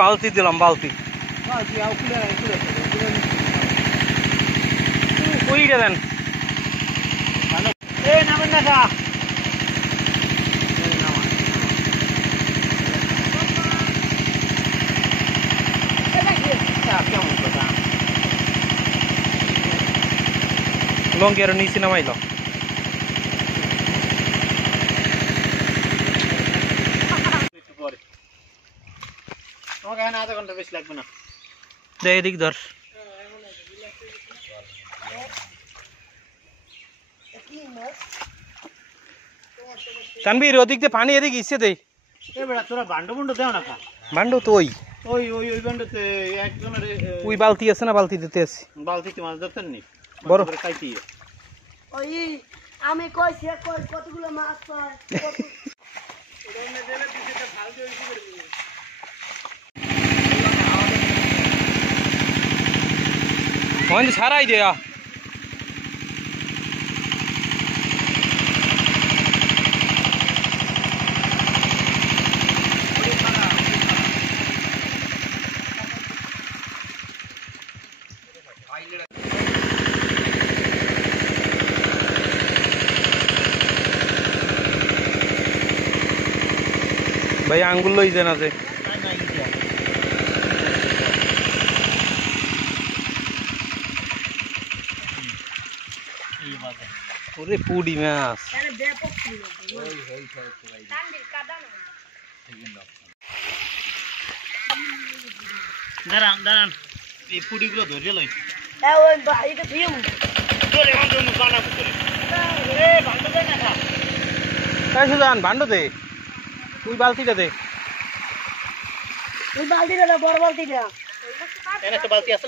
বালতি দিলাম বালতি কইটা দেন নামেন না লঙ্কি আর নিচে নামাইল আধা ঘন্টা বেশি লাগবে না এদিক ধর তানবীর ওদিক দিয়ে পানি এদিকে ইচ্ছে দেই তোরা বান্ডু বুন্ডু দেও না বান্ডু তো ওই ওই ওই ওই বান্ডুতে একজনের ওই বালতি আছে না বালতি দিতে আছে বালতিতে মাছ ধরতেন নি বড় করে খাইতি ওই আমি কইছি কতগুলো মাছ পায় ওখানে দিলে দিতে ভাল জয় করে দিবে ওখানে সারাই দেয়া ভাই আঙ্গুল লই দেন আছে ওরে পুডি মাছ দাঁড়ান দাঁড়ান এই পুডিগুলো ধরে লই সুজান ভান্ডো দে তুই বালতিটা দে ওই বালতিটা বড় বালতিটা একটা বালতি আছে